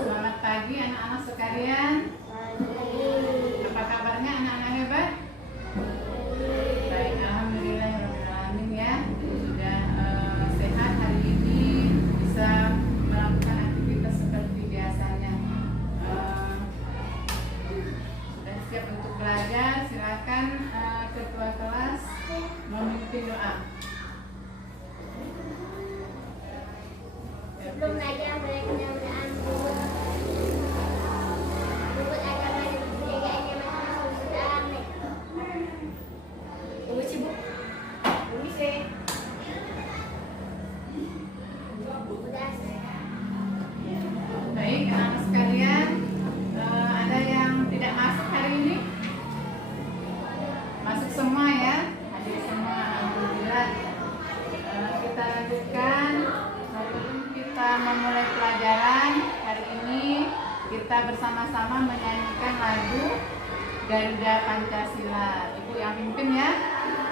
Selamat pagi anak-anak sekalian. Apa kabarnya anak-anak hebat? Baik, alhamdulillahirrahmanirrahim ya. Sudah sehat hari ini, bisa melakukan aktivitas seperti biasanya. Sudah siap untuk belajar. Silakan ketua kelas memimpin doa. Sebelum belajar mudah-mudahan buat agama dan penjagaannya masalah amin. Tunggu sibuk. Tunggu sih. Udah. Baik, anak-anak sekalian, ada yang tidak masuk hari ini? Masuk semua ya? Hadir semua, alhamdulillah. Kita lanjutkan. Sebelum kita memulai pelajaran hari ini, kita bersama-sama menyanyikan lagu Garuda Pancasila. Ibu yang pimpin ya.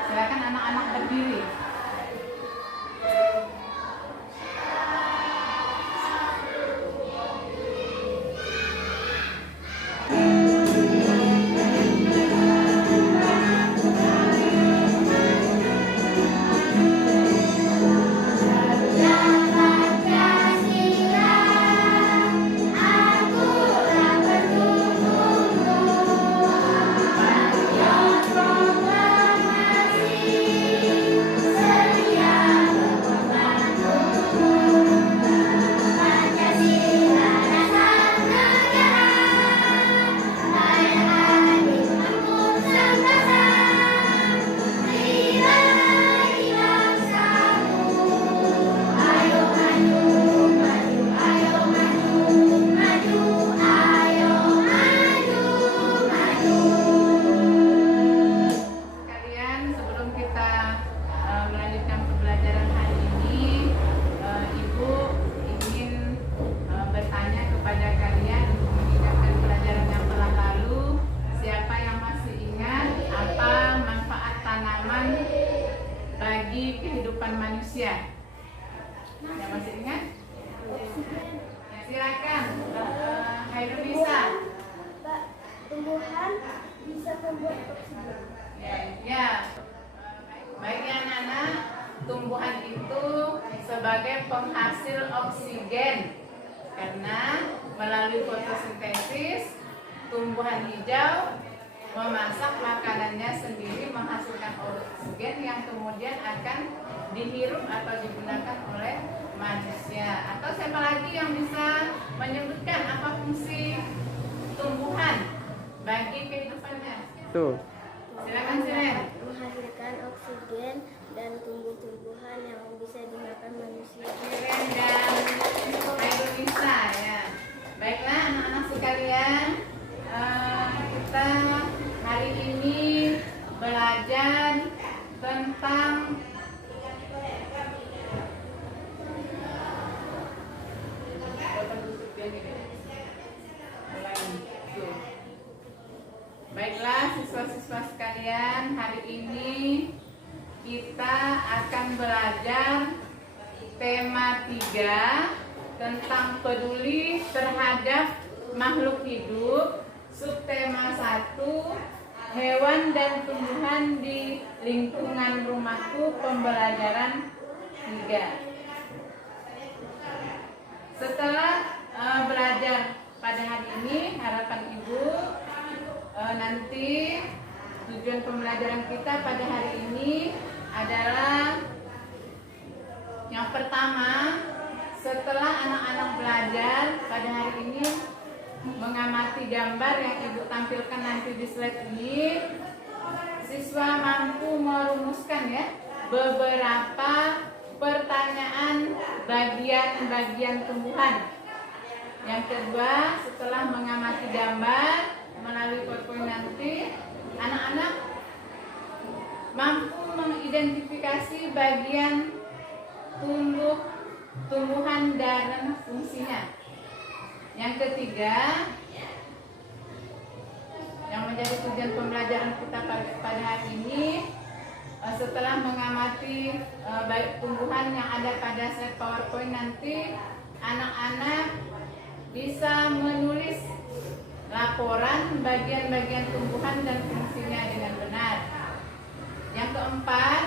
Silakan anak-anak berdiri. Kehidupan manusia. Yang masih ingat? Ya, silakan. Hairul bisa. Pak, tumbuhan bisa membuat oksigen. Ya. Baik ya anak-anak, tumbuhan itu sebagai penghasil oksigen karena melalui fotosintesis tumbuhan hijau memasak makanannya sendiri menghasilkan oksigen yang kemudian akan dihirup atau digunakan oleh manusia. Atau siapa lagi yang bisa menyebutkan apa fungsi tumbuhan bagi kehidupannya? Tuh. Silakan Siren. Menghasilkan oksigen dan tumbuh-tumbuhan yang bisa dimakan manusia. Siren dan Hairul bisa ya. Baiklah anak-anak sekalian, kita hari ini belajar tentang baiklah siswa-siswa sekalian, hari ini kita akan belajar tema 3 tentang peduli terhadap makhluk hidup. Subtema 1, hewan dan tumbuhan di lingkungan rumahku, pembelajaran 3. Setelah belajar pada hari ini, harapan ibu nanti tujuan pembelajaran kita pada hari ini adalah yang pertama, setelah anak-anak belajar pada hari ini mengamati gambar yang ibu tampilkan nanti di slide ini, siswa mampu merumuskan ya beberapa pertanyaan bagian-bagian tumbuhan. Yang kedua, setelah mengamati gambar melalui PowerPoint nanti, anak-anak mampu mengidentifikasi bagian tumbuhan dan fungsinya. Yang ketiga, yang menjadi tujuan pembelajaran kita pada hari ini, setelah mengamati baik tumbuhan yang ada pada slide PowerPoint nanti, anak-anak bisa menulis laporan bagian-bagian tumbuhan dan fungsinya dengan benar. Yang keempat,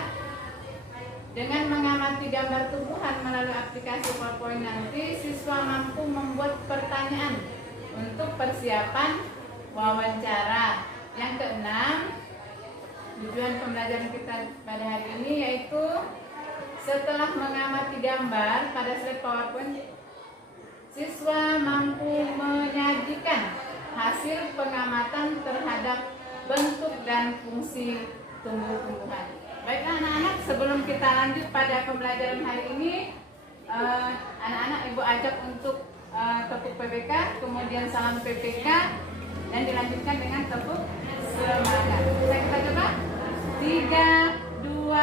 dengan mengamati gambar tumbuhan melalui aplikasi PowerPoint nanti, siswa mampu membuat pertanyaan untuk persiapan wawancara. Yang keenam, tujuan pembelajaran kita pada hari ini yaitu setelah mengamati gambar pada slide PowerPoint, siswa mampu menyajikan hasil pengamatan terhadap bentuk dan fungsi tumbuh-tumbuhan. Baiklah anak-anak, sebelum kita lanjut pada pembelajaran hari ini, anak-anak ibu ajak untuk tepuk PPK, kemudian salam PPK, dan dilanjutkan dengan tepuk semangat. Bisa kita coba? 3, 2,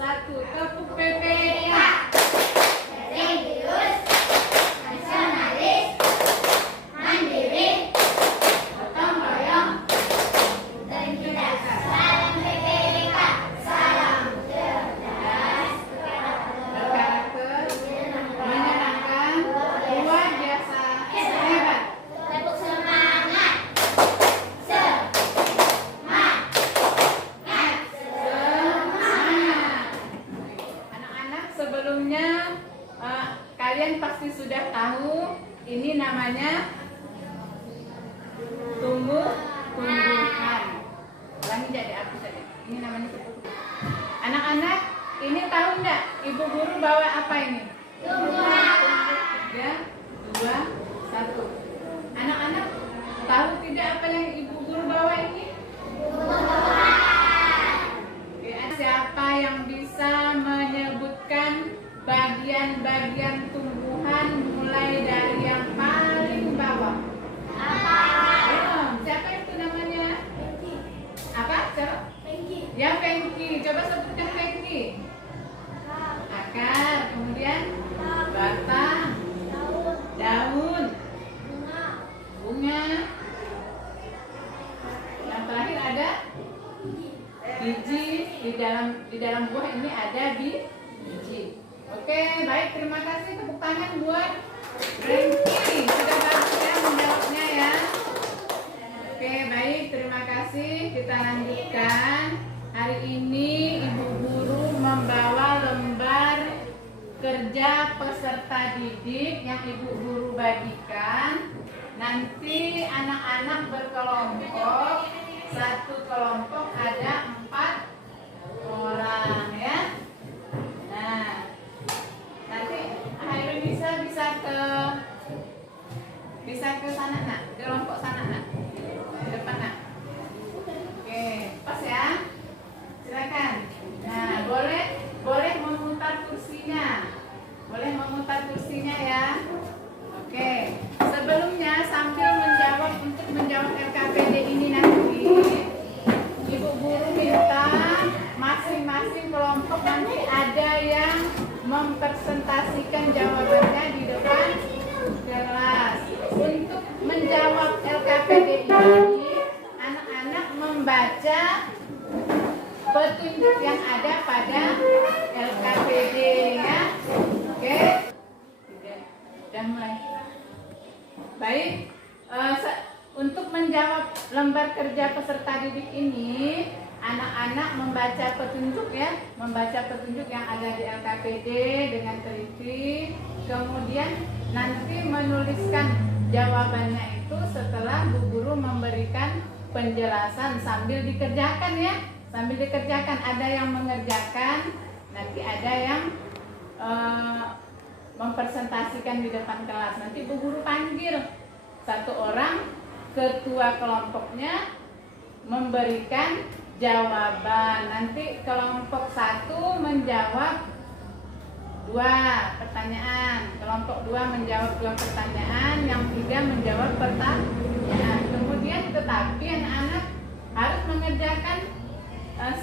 1, tepuk PPK. Religius, nasionalis, mandiri, gotong royong, integritas. Salam PPK, salam cerdas, Berkarakter, menyenangkan, luar biasa, hebat. tepuk semangat, semangat. Anak-anak, sebelumnya kalian pasti sudah tahu ini namanya tumbuh-tumbuhan. Ulangi jadi aku tadi. Ini namanya tumbuh-tumbuhan. Anak-anak, ini tahu nggak ibu guru bawa apa ini? Tumbuhan. 3, 2, 1. Anak-anak tahu tidak apa yang ibu guru bawa ini? Oke, siapa yang bisa menyebutkan bagian-bagian tumbuhan mulai dari yang paling bawah? Siapa itu namanya? Apa? Siapa? Ya, Pengki. Coba sebutkan Pengki. Akar, kemudian batang, daun, bunga. Yang terakhir ada biji. Di dalam buah ini ada biji. Oke, baik, terima kasih, tepuk tangan buat Pengki. Sudah bagus ya menjawabnya ya. Oke, baik, terima kasih. Kita lanjutkan. Hari ini ibu guru membawa lembar kerja peserta didik yang ibu guru bagikan. Nanti anak-anak berkelompok. Satu kelompok ada 4 orang ya. Nah, nanti Hairul bisa ke sana nak, ke kelompok sana nak, di depan nak. Oke, pas ya. Silakan. Nah, boleh memutar kursinya. Boleh memutar kursinya ya. Oke. Sebelumnya sambil untuk menjawab LKPD ini nanti, ibu guru minta masing-masing kelompok nanti ada yang mempresentasikan jawabannya di depan kelas. Untuk menjawab LKPD ini, anak-anak membaca petunjuk yang ada pada LKPD ya. Oke. Sudah mulai. Baik. Untuk menjawab lembar kerja peserta didik ini, anak-anak membaca petunjuk ya, membaca petunjuk yang ada di LKPD dengan teliti, kemudian nanti menuliskan jawabannya itu setelah bu guru memberikan penjelasan sambil dikerjakan ya, sambil dikerjakan. Ada yang mengerjakan, nanti ada yang mempresentasikan di depan kelas. Nanti bu guru panggil satu orang, ketua kelompoknya memberikan jawaban. Nanti kelompok 1 menjawab 2 pertanyaan, kelompok 2 menjawab 2 pertanyaan, yang yang tidak menjawab pertanyaan. Kemudian tetapi anak-anak harus mengerjakan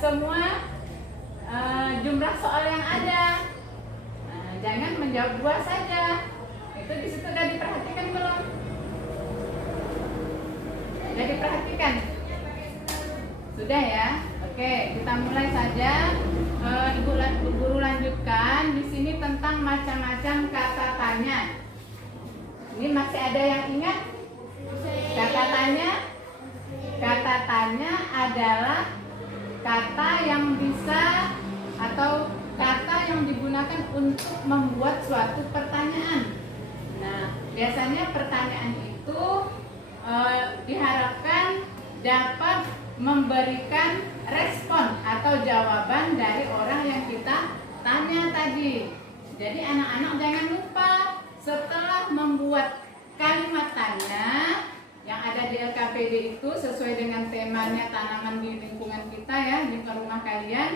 semua jumlah soal yang ada. Nah, jangan menjawab 2 saja. Itu di situ sudah diperhatikan belum? Sudah diperhatikan? Sudah ya? Oke, kita mulai saja. Ibu guru lanjutkan di sini tentang macam-macam kata tanya. Ini masih ada yang ingat? Kata tanya? Kata tanya adalah kata yang bisa atau kata yang digunakan untuk membuat suatu pertanyaan. Nah, biasanya pertanyaan itu diharapkan dapat memberikan respon atau jawaban dari orang yang kita tanya tadi. Jadi anak-anak jangan lupa setelah membuat kalimat tanya yang ada di LKPD itu sesuai dengan temanya tanaman di lingkungan kita ya, di rumah kalian.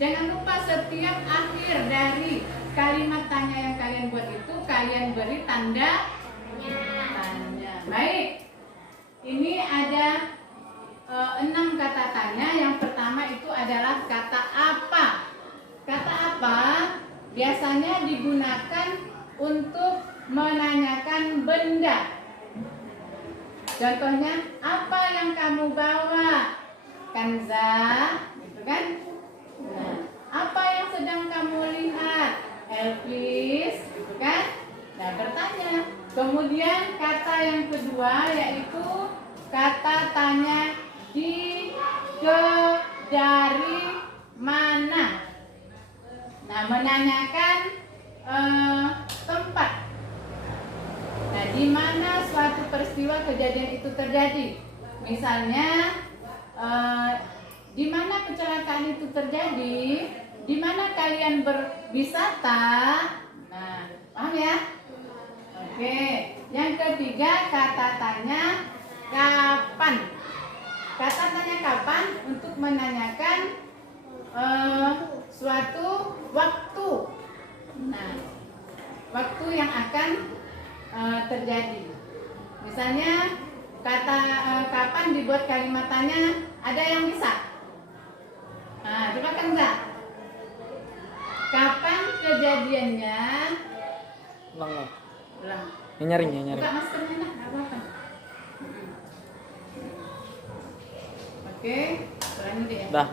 Jangan lupa setiap akhir dari kalimat tanya yang kalian buat itu kalian beri tanda tanya. Baik, ini ada 6 kata tanya. Yang pertama itu adalah kata apa. Kata apa biasanya digunakan untuk menanyakan benda. Contohnya, apa yang kamu bawa? Kanza, gitu kan? Nah, apa yang sedang kamu lihat? Elvis, gitu kan? Nah, bertanya. Kemudian kata yang kedua yaitu kata tanya dari mana. Nah, menanyakan tempat. Nah, di mana suatu peristiwa kejadian itu terjadi. Misalnya, di mana kecelakaan itu terjadi, di mana kalian berwisata. Nah, paham ya? Oke. Yang ketiga, kata tanya kapan. Kata tanya kapan untuk menanyakan suatu waktu. Nah, waktu yang akan terjadi. Misalnya kata kapan dibuat kalimat tanya, ada yang bisa? Nah, coba kan enggak? Kapan kejadiannya? Ulang. Ulang. Nyaring. Buka maskernya lah, enggak apa-apa. Oke, ulangi deh ya. Dah.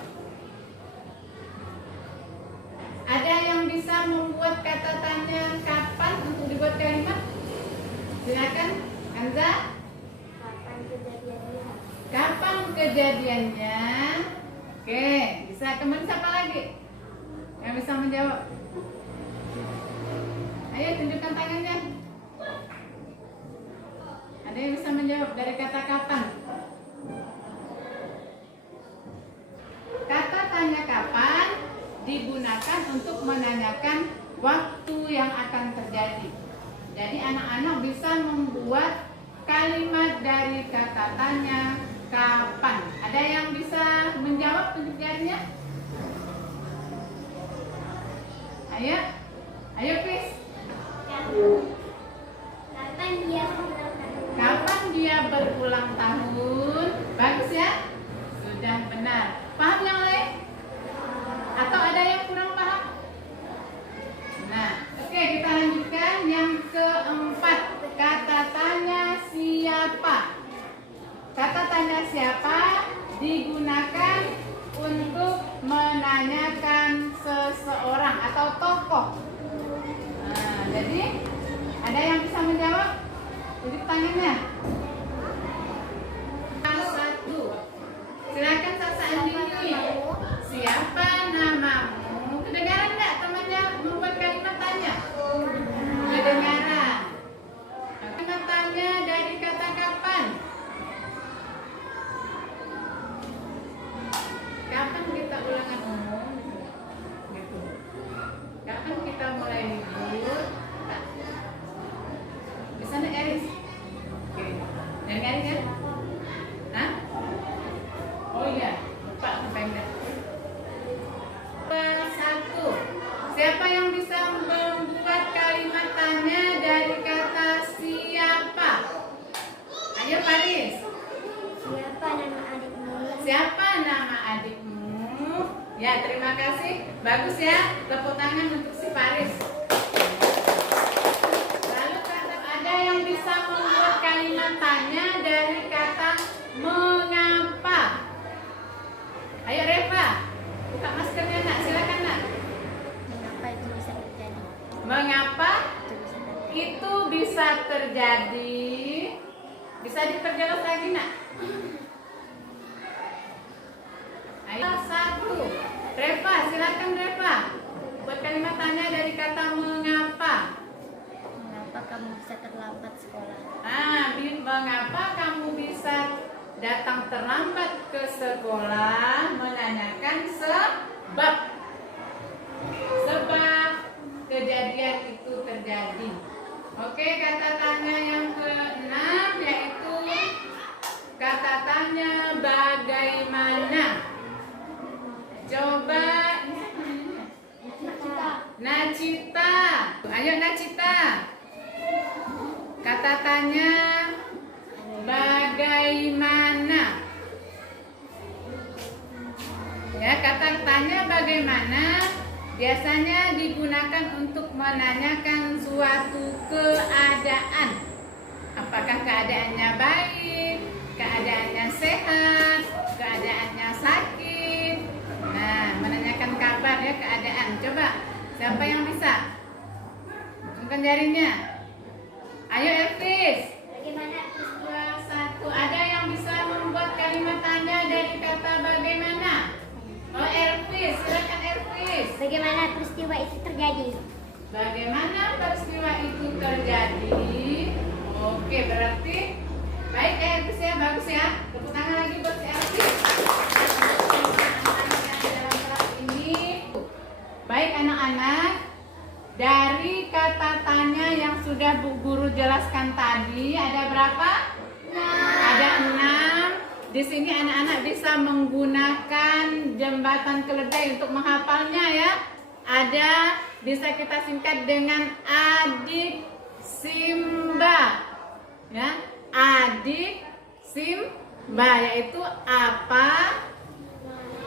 Ada yang bisa membuat kata tanya kapan untuk dibuat kalimat? Silakan, Anza. Kapan kejadiannya? Kapan kejadiannya? Oke, bisa. Kemudian siapa lagi yang bisa menjawab? Ayo tunjukkan tangannya. Ada yang bisa menjawab dari kata kapan? Kata tanya kapan digunakan untuk menanyakan waktu yang akan terjadi. Jadi anak-anak bisa membuat kalimat dari kata tanya kapan. Ada yang bisa menjawab tunjuk jarinya? Ayo, ayo Chris. Kapan dia berulang tahun? Kapan dia berulang tahun? Bagus ya? Sudah benar. Paham yang lain? Atau ada yang kurang paham? Nah, oke, kita lanjutkan yang keempat. Kata tanya siapa. Kata tanya siapa digunakan untuk menanyakan seseorang atau tokoh. Nah, jadi ada yang bisa menjawab? Tunjuk tangannya. Satu. Silakan Sasa Andini. Siapa namamu? Kedengaran nggak temannya membuat kalimat tanya? Kedengaran. Kalimat tanya dari kata kapan? Kapan kita ulangan umum? Gitu. Kapan kita mulai libur? Di sana Eris. Oke. terima kasih. Bagus ya. Tepuk tangan untuk si Faris. Lalu ada yang bisa membuat kalimat tanya dari kata mengapa. Ayo Reva, buka maskernya nak, silakan nak. Mengapa itu bisa terjadi? Mengapa Itu bisa terjadi. itu bisa terjadi? Bisa diperjelas lagi nak? Ayo satu. Reva, silakan Reva. Buat kalimat tanya dari kata mengapa. Mengapa kamu bisa terlambat sekolah? Mengapa kamu bisa datang terlambat ke sekolah? Menanyakan sebab. Sebab kejadian itu terjadi. Oke, kata tanya yang keenam yaitu kata tanya bagaimana. Coba Nacita. Ayo Nacita. Kata tanya bagaimana. Ya, kata tanya bagaimana biasanya digunakan untuk menanyakan suatu keadaan. Apakah keadaannya baik, keadaannya sehat, keadaannya sakit. Nah, menanyakan kabar ya, keadaan. Coba, siapa yang bisa? Tunjukkan jarinya. Ayo Elvis. Bagaimana peristiwa? Satu, ada yang bisa membuat kalimat tanya dari kata bagaimana? Oh Elvis, silakan Elvis. Bagaimana peristiwa itu terjadi? Bagaimana peristiwa itu terjadi? Oke, berarti baik ya Elvis ya, bagus ya. Tepuk tangan lagi buat si Elvis. Dalam kelas ini, baik anak-anak, dari kata tanya yang sudah Bu Guru jelaskan tadi, ada berapa? Ada 6. Di sini anak-anak bisa menggunakan jembatan keledai untuk menghafalnya ya. Ada, bisa kita singkat dengan adik Simba. Ya, adik Simba yaitu apa,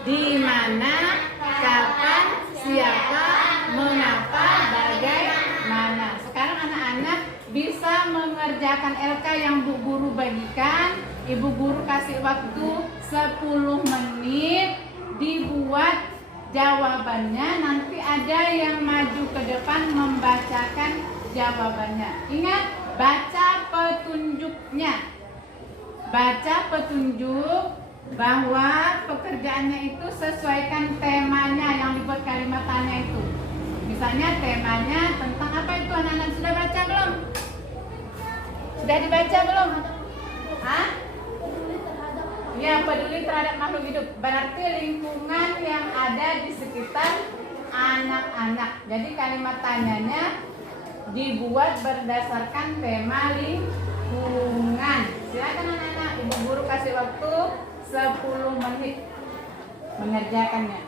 di mana, kapan, siapa, mengapa, bagaimana. Sekarang anak-anak bisa mengerjakan LK yang Bu Guru bagikan. Ibu Guru kasih waktu 10 menit dibuat jawabannya. Nanti ada yang maju ke depan membacakan jawabannya. Ingat, baca petunjuknya. Baca petunjuk bahwa pekerjaannya itu sesuaikan temanya yang dibuat kalimat tanya itu. Misalnya temanya tentang apa itu, anak-anak sudah baca belum? Sudah dibaca belum? Hah? Ya, peduli terhadap makhluk hidup. Berarti lingkungan yang ada di sekitar anak-anak. Jadi kalimat tanyanya dibuat berdasarkan tema lingkungan. Silakan anak-anak, Ibu Guru kasih waktu 10 menit mengerjakannya.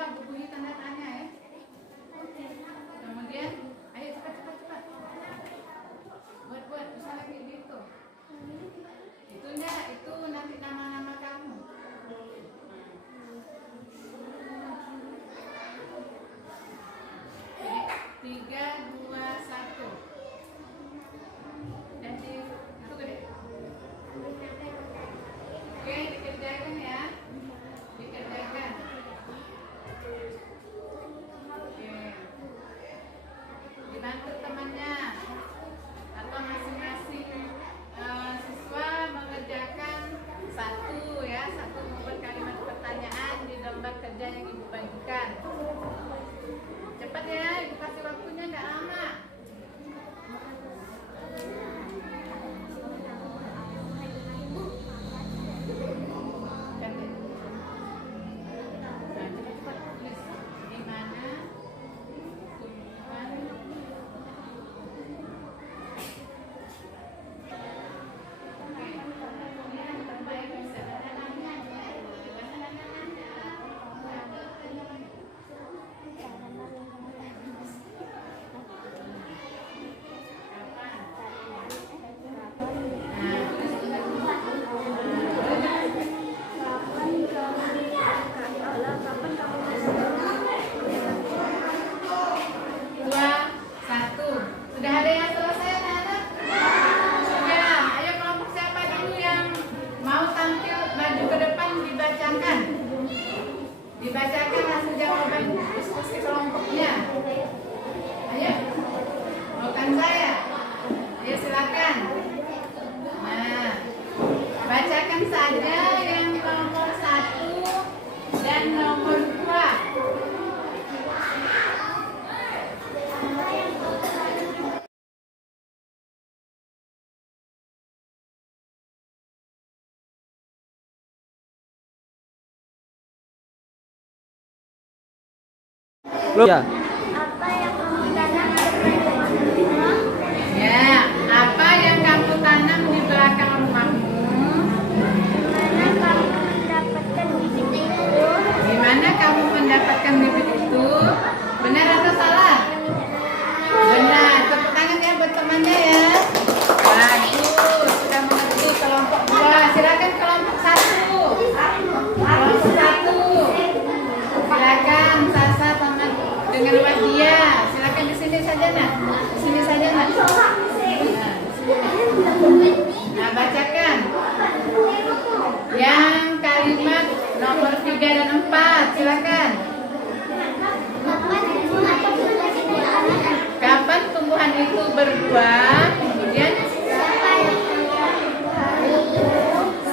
Coba bunyi tanda tanya ya. Kemudian, ayo cepat. Buat bisa lagi gitu. Itunya itu nanti nama-nama kamu. Jadi 3, 2, 1. Dan itu gede. Oke, dikerjakan ya. Dikerjakan. Oke. Dibantu temannya atau masing-masing siswa mengerjakan satu membuat kalimat pertanyaan di lembar kerja yang ibu bagikan. Cepat ya, ibu kasih waktunya nggak lama. Dibacakan hasil jawaban diskusi kelompoknya. Ayo, bukan saya. Ayo silakan. Nah, bacakan saja yang nomor 1 dan nomor 2. Ya. Apa yang kamu tanam di belakang rumahmu? Ya, apa yang kamu tanam di belakang rumahmu? Mana kamu mendapatkan bibit itu? Di mana kamu mendapatkan bibit itu? Benar atau salah? Benar. Tepuk tangan ya buat temannya ya. Bagus, sudah mengerti kelompok 2. Silakan kelompok 1. Kelompok 1. Silakan Sasa sama dengan Wadia. Silakan di sini saja nak. Di sini saja nak. Nah, bacakan yang kalimat nomor 3 dan 4. Silakan. Kapan tumbuhan itu berbuah? Kemudian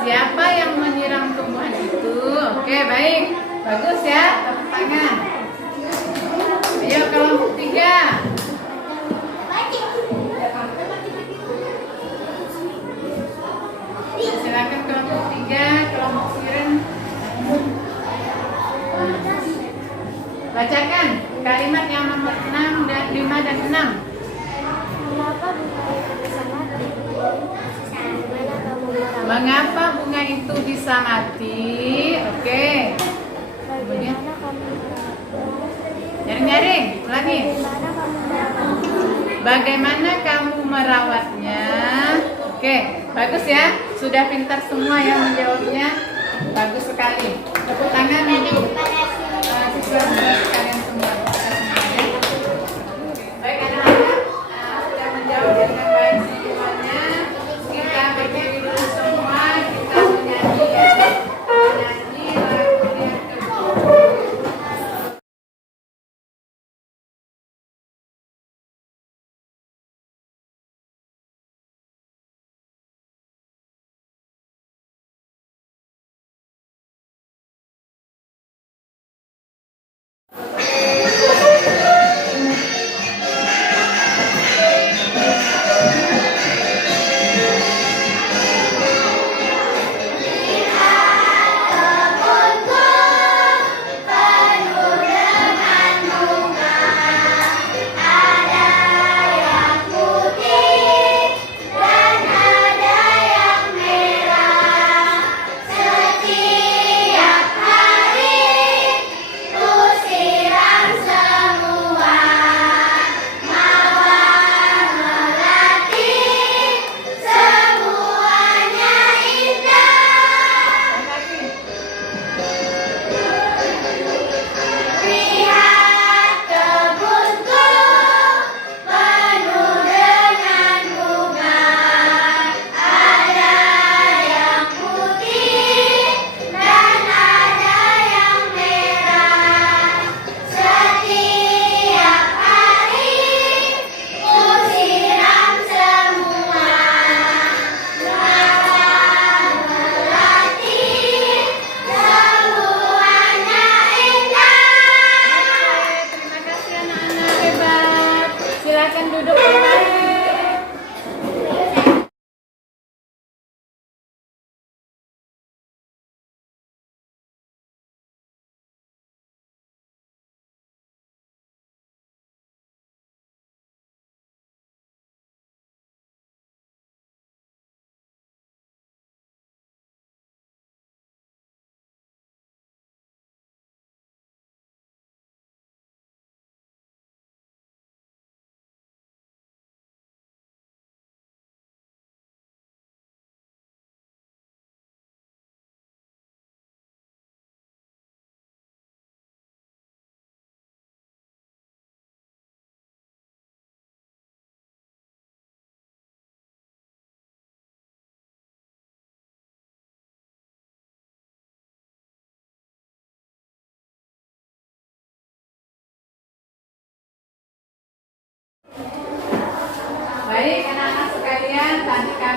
siapa yang menyiram tumbuhan itu? Oke, baik. Bagus ya. Tepuk tangan. Ayo kelompok 3. Silakan kelompok 3, kelompok siren. Bacakan kalimat yang nomor 6 dan 5 dan 6. Mengapa bunga itu bisa mati? Mengapa bunga itu bisa mati? Oke. Kemudian Bagaimana kamu merawatnya? nyaring-nyaring, ulangi. Bagaimana kamu merawatnya? Bagaimana kamu merawatnya? Oke, bagus ya. Sudah pintar semua ya menjawabnya. Bagus sekali. Tepuk tangan untuk siswa sekalian semua.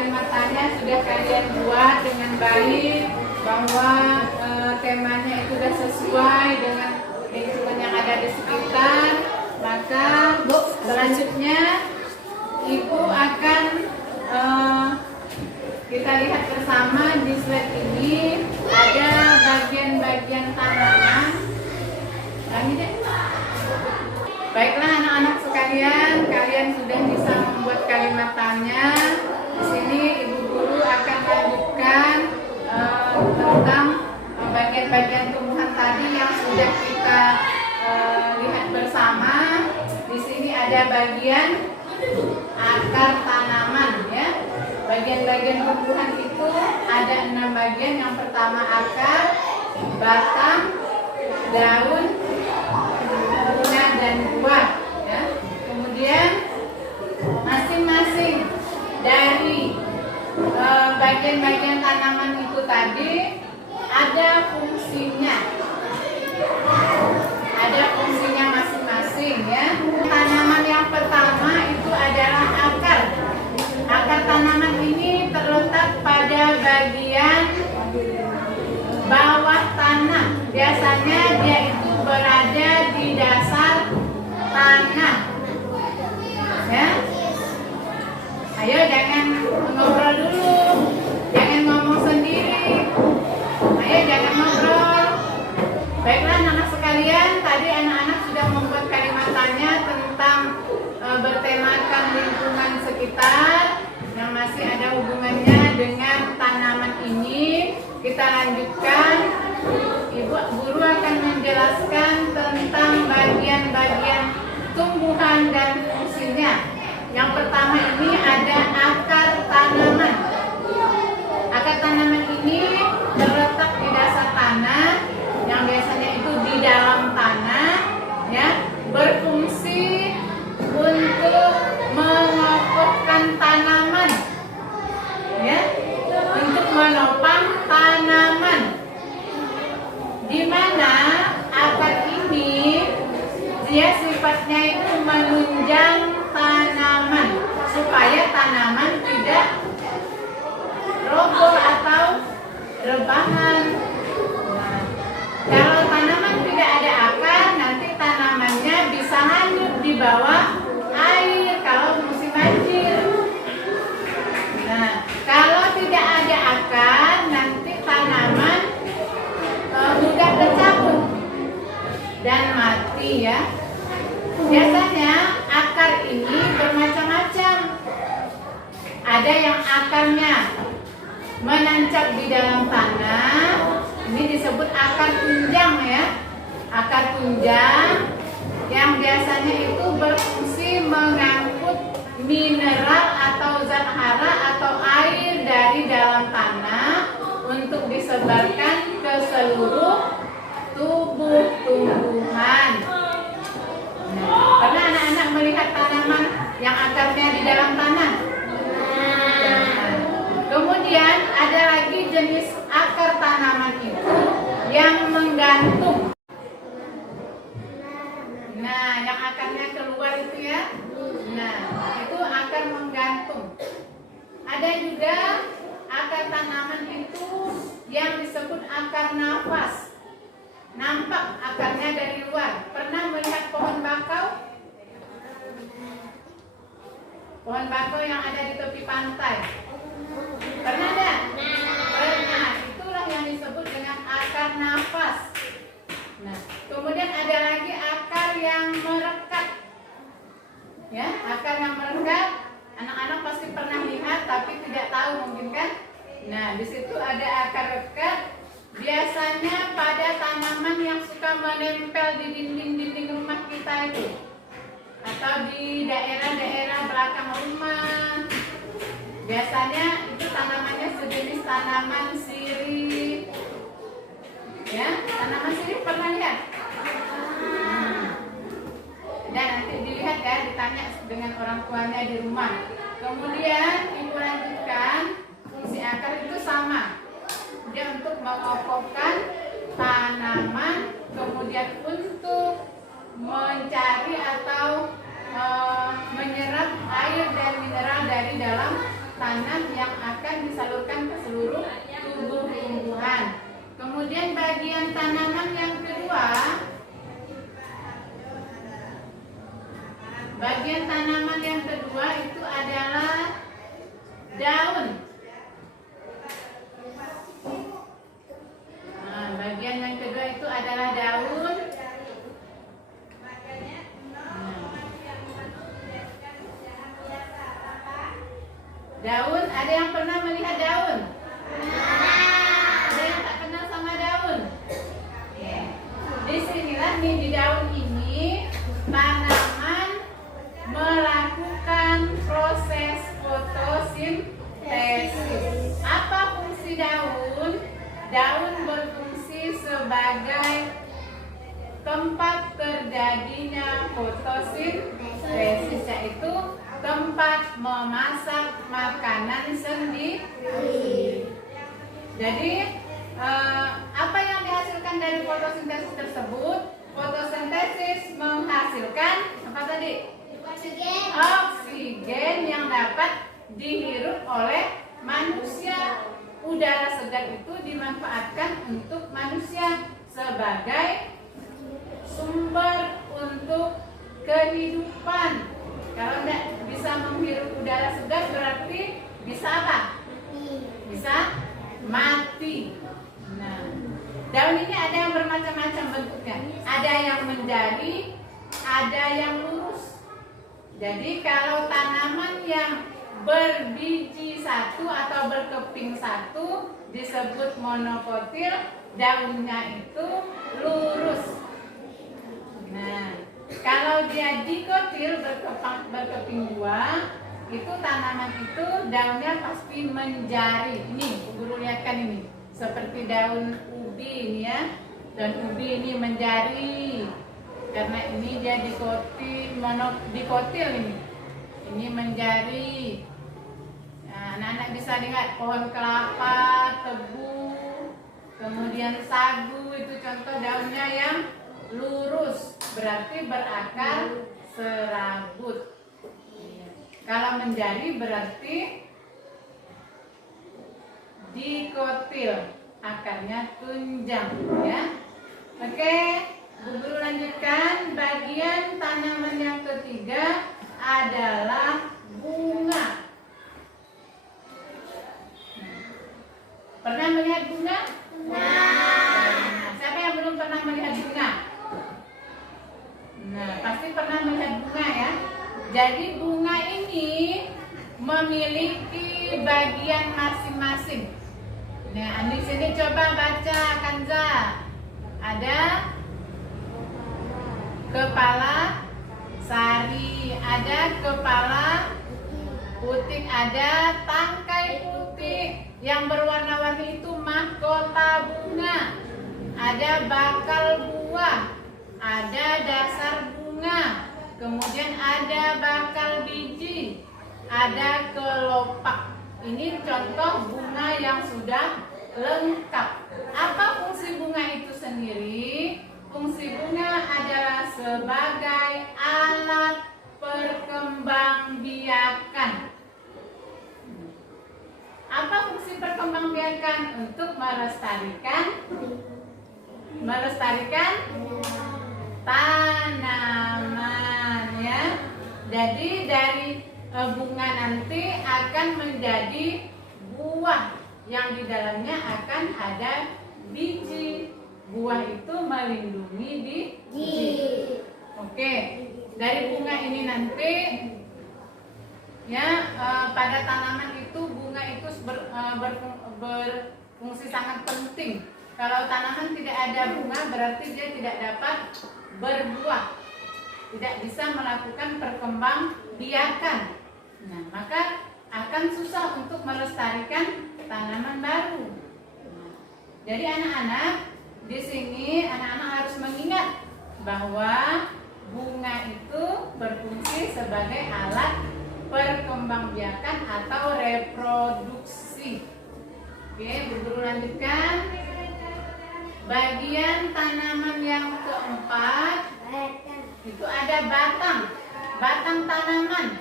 kalimat tanya sudah kalian buat dengan baik, bahwa temanya itu sudah sesuai dengan lingkungan yang ada di sekitar, maka selanjutnya Ibu akan kita lihat bersama di slide ini ada bagian-bagian tanaman. Baiklah anak-anak sekalian, kalian sudah bisa membuat kalimat tanya. Di sini Ibu Guru akan lanjutkan tentang bagian-bagian tumbuhan tadi yang sudah kita lihat bersama. Di sini ada bagian akar tanaman, ya. Bagian-bagian tumbuhan itu ada 6 bagian. Yang pertama akar, batang, daun, bunga dan buah, ya. Kemudian masing-masing dari bagian-bagian tanaman itu tadi ada fungsinya. Ada fungsinya masing-masing, ya. Tanaman yang pertama itu adalah akar. Akar tanaman ini terletak pada bagian bawah tanah. Biasanya dia itu berada di dasar tanah. Ya. Ayo jangan ngobrol dulu. Jangan ngomong sendiri. Ayo jangan ngobrol. Baiklah anak-anak sekalian, tadi anak-anak sudah membuat kalimat tanya tentang bertemakan lingkungan sekitar yang masih ada hubungannya dengan tanaman ini. Kita lanjutkan. Ibu Guru akan menjelaskan tentang bagian-bagian tumbuhan dan fungsinya. Yang pertama ini ada akar tanaman. Akar tanaman ini terletak di dasar tanah, yang biasanya itu di dalam tanah, ya, berfungsi untuk mengokohkan tanaman, ya, untuk menopang tanaman. Di mana akar ini dia sifatnya itu menunjang tanaman supaya tanaman tidak roboh atau rebahan. Nah, kalau tanaman tidak ada akar, nanti tanamannya bisa hanyut di bawah air kalau musim banjir. Nah, kalau tidak ada akar, nanti tanaman mudah tercabut dan mati, ya. Biasanya akar ini bermacam-macam. Ada yang akarnya menancap di dalam tanah, ini disebut akar tunjang, ya. Akar tunjang yang biasanya itu berfungsi mengangkut mineral atau zat hara atau air dari dalam tanah untuk disebarkan ke seluruh tubuh tumbuhan. Nah, pernah anak-anak melihat tanaman yang akarnya di dalam tanah? Kemudian ada lagi jenis akar tanaman itu yang menggantung. Nah, yang akarnya keluar itu, ya. Nah, itu akar menggantung. Ada juga akar tanaman itu yang disebut akar nafas. Nampak akarnya dari luar. Pernah melihat pohon bakau? Pohon bakau yang ada di tepi pantai. Pernah ada? Pernah. Itulah yang disebut dengan akar nafas. Nah, kemudian ada lagi akar yang merekat. Ya, akar yang merekat. Anak-anak pasti pernah lihat tapi tidak tahu mungkin, kan? Nah, di situ ada akar rekat. Biasanya pada tanaman yang suka menempel di dinding-dinding rumah kita itu, atau di daerah-daerah belakang rumah. Biasanya itu tanamannya sejenis tanaman sirih. Ya, tanaman sirih pernah lihat? Dan nanti dilihat, ya, ditanya dengan orang tuanya di rumah. Kemudian Ibu lanjutkan, fungsi akar itu sama. Dia untuk mengokohkan tanaman, kemudian untuk mencari atau menyerap air dan mineral dari dalam tanam yang akan disalurkan ke seluruh tubuh tumbuhan. Kemudian bagian tanaman yang kedua, bagian tanaman yang kedua itu adalah daun. Nah, bagian yang kedua itu adalah daun. Daun, ada yang pernah melihat daun? Ada yang tak kenal sama daun? Disinilah nih, di daun ini tanaman melakukan proses fotosintesis. Apa fungsi daun? Daun berfungsi sebagai tempat terjadinya fotosintesis, yaitu tempat memasak makanan sendiri. Jadi apa yang dihasilkan dari fotosintesis tersebut? Fotosintesis menghasilkan apa tadi? Oksigen yang dapat dihirup oleh manusia. Udara segar itu dimanfaatkan untuk manusia sebagai sumber untuk kehidupan. Kalau tidak bisa menghirup udara segar berarti bisa apa? Bisa mati. Nah, daun ini ada yang bermacam-macam bentuknya. Ada yang menjadi, ada yang lurus. Jadi kalau tanaman yang berbiji satu atau berkeping satu disebut monokotil, daunnya itu lurus. Nah, kalau dia dikotil berkeping dua, itu tanaman itu daunnya pasti menjari. Ini, guru lihatkan ini, seperti daun ubi ini ya. Daun ubi ini menjari, karena ini dia dikotil ini. Ini menjari. Nah, anak-anak bisa lihat pohon kelapa, tebu, kemudian sagu, itu contoh daunnya yang lurus, berarti berakar serabut. Kalau menjari berarti dikotil, akarnya tunjang ya. Oke, Bu Guru lanjutkan. Bagian tanaman yang ketiga adalah bunga. Pernah melihat bunga? Nah, siapa yang belum pernah melihat bunga? Nah, pasti pernah melihat bunga ya. Jadi bunga ini memiliki bagian masing-masing. Nah, di sini coba baca Kanza. Ada kepala sari, ada kepala putik, ada tangkai putik yang berwarna-warni, itu mahkota bunga. Ada bakal buah, ada dasar bunga, kemudian ada bakal biji, ada kelopak. Ini contoh bunga yang sudah lengkap. Apa fungsi bunga itu sendiri? Fungsi bunga adalah sebagai alat perkembangbiakan. Apa fungsi perkembangbiakan? Untuk melestarikan tanaman ya. Jadi dari bunga nanti akan menjadi buah yang di dalamnya akan ada biji. Buah itu melindungi biji. Oke, dari bunga ini nanti ya, pada tanaman itu bunga itu berfungsi sangat penting. Kalau tanaman tidak ada bunga berarti dia tidak dapat berbuah, tidak bisa melakukan perkembangbiakan. Nah, maka akan susah untuk melestarikan tanaman baru. Nah, jadi anak-anak, di sini anak-anak harus mengingat bahwa bunga itu berfungsi sebagai alat perkembangbiakan atau reproduksi. Oke, Bu Guru lanjutkan. Bagian tanaman yang keempat itu ada batang tanaman.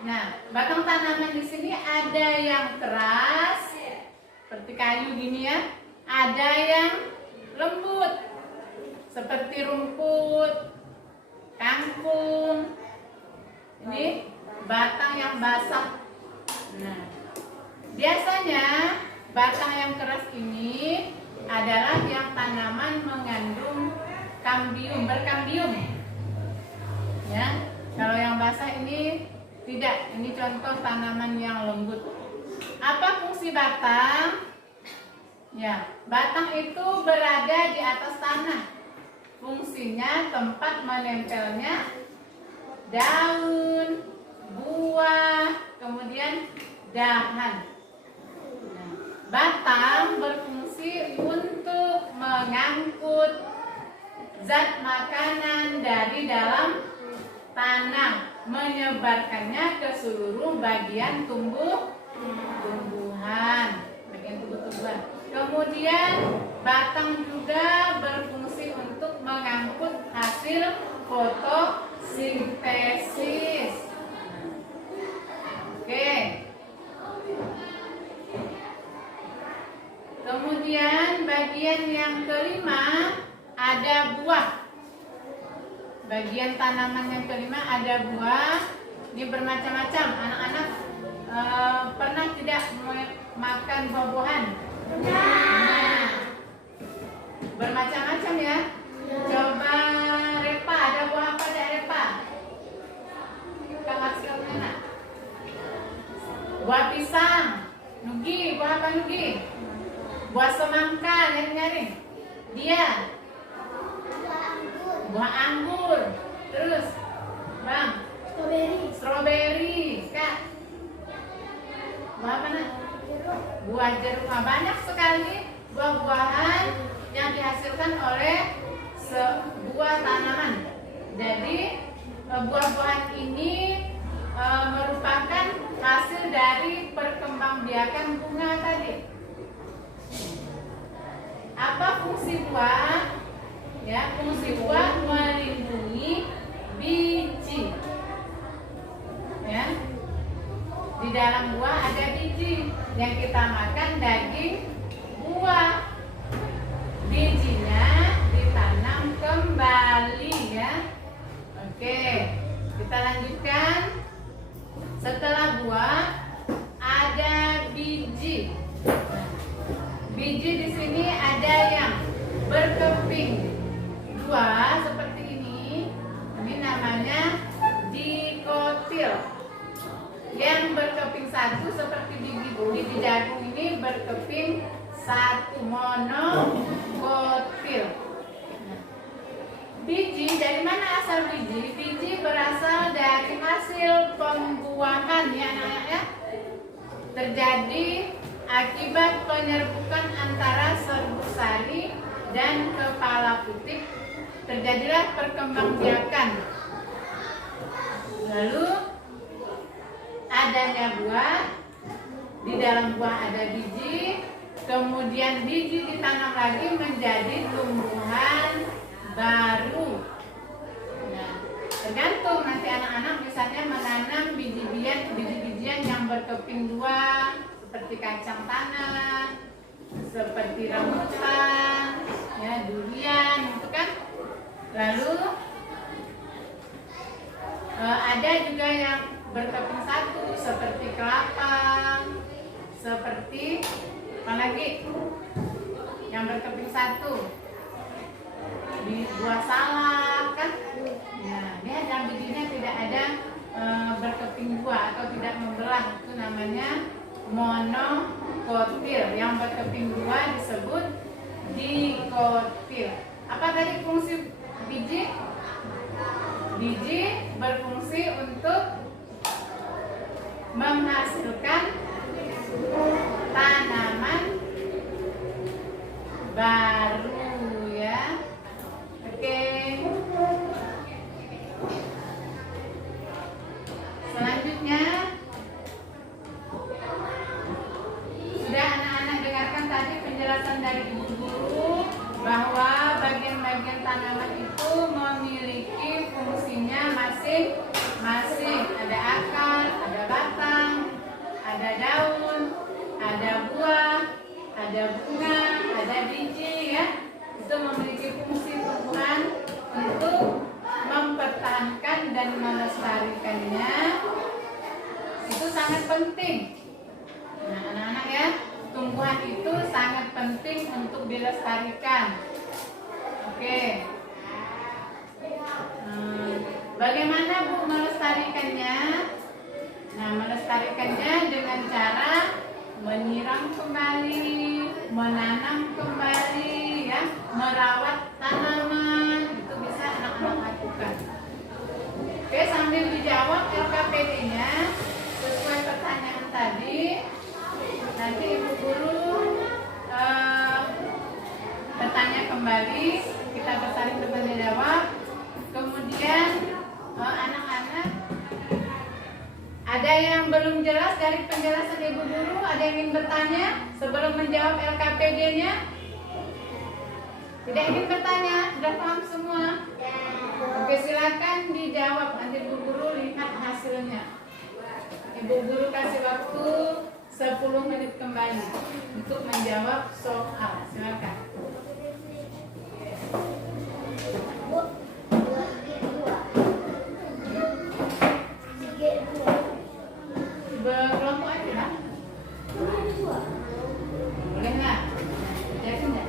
Nah, batang tanaman di sini ada yang keras seperti kayu gini ya, ada yang lembut seperti rumput, kangkung. Ini batang yang basah. Nah, biasanya batang yang keras ini adalah yang tanaman mengandung kambium, berkambium. Ya, kalau yang basah ini tidak. Ini contoh tanaman yang lembut. Apa fungsi batang? Ya, batang itu berada di atas tanah. Fungsinya tempat menempelnya daun, buah, kemudian dahan. Nah, batang berfungsi untuk mengangkut zat makanan dari dalam tanah, menyebarkannya ke seluruh bagian tumbuhan, bagian tumbuhan. Kemudian batang juga berfungsi untuk mengangkut hasil fotosintesis. Oke. Kemudian bagian yang kelima ada buah. Bagian tanaman yang kelima ada buah. Ini bermacam-macam. Anak-anak pernah tidak makan buah-buahan? Nah, bermacam-macam ya. Coba Repa, ada buah apa deh Repa? Kakak sekali mana? Buah pisang. Nugi, buah apa Nugi? Buah semangka, nyari-nyari. Dia. Buah anggur. Terus, Bang. Strawberry. Kak. Buah apa nak? Buah jeruk. Banyak sekali buah-buahan yang dihasilkan oleh sebuah tanaman. Jadi buah-buahan ini merupakan hasil dari perkembangbiakan bunga tadi. Apa fungsi buah? Ya, fungsi buah melindungi biji. Ya. Di dalam buah ada biji yang kita makan, daging buah. Bijinya ditanam kembali ya. Oke, kita lanjutkan. Setelah buah ada biji. Nah, biji di sini ada yang berkeping dua seperti ini. Ini namanya dikotil. Yang berkeping satu seperti biji jagung ini berkeping satu, monokotil. Biji, dari mana asal biji? Biji berasal dari hasil pembuahan ya anak-anak ya. Terjadi akibat penyerbukan antara serbuk sari dan kepala putih. Terjadilah perkembangbiakan. Lalu adanya buah, di dalam buah ada biji, kemudian biji ditanam lagi menjadi tumbuhan baru. Nah, tergantung nanti anak-anak misalnya menanam biji-bijian yang berkeping dua seperti kacang tanah, seperti rambutan, ya durian, itu kan. Lalu ada juga yang berkeping satu seperti kelapa, seperti apa lagi yang berkeping satu, buah salak kan. Nah, dia dalam bijinya tidak ada berkeping dua atau tidak membelah, itu namanya monokotil. Yang berkeping dua disebut dikotil. Apa tadi fungsi biji? Biji berfungsi untuk menghasilkan tanaman baru ya. Oke. Selanjutnya sudah anak-anak dengarkan tadi penjelasan dari ibu guru bahwa bagian-bagian tanaman itu memiliki fungsinya masing-masing. Ada akar, ada batang, ada daun, ada buah, ada bunga, ada biji ya. Itu memiliki fungsi tumbuhan untuk mempertahankan dan melestarikannya. Itu sangat penting. Nah, anak-anak ya, tumbuhan itu sangat penting untuk dilestarikan. Oke. Bagaimana Bu melestarikannya? Nah, melestarikannya dengan cara menyiram kembali, menanam kembali, ya, merawat tanaman. Itu bisa anak-anak lakukan. Oke, sambil dijawab LKPD-nya sesuai pertanyaan tadi. Nanti Ibu Guru bertanya kembali, kita bersaling bertanya jawab. Kemudian anak-anak ada yang belum jelas dari penjelasan Ibu Guru? Ada yang ingin bertanya sebelum menjawab LKPD-nya? Tidak ingin bertanya? Sudah paham semua? Oke, silakan dijawab. Nanti Ibu Guru lihat hasilnya. Ibu Guru kasih waktu 10 menit kembali untuk menjawab soal. Silakan. Berkelompok aja kan? Boleh nggak? Jadi nggak?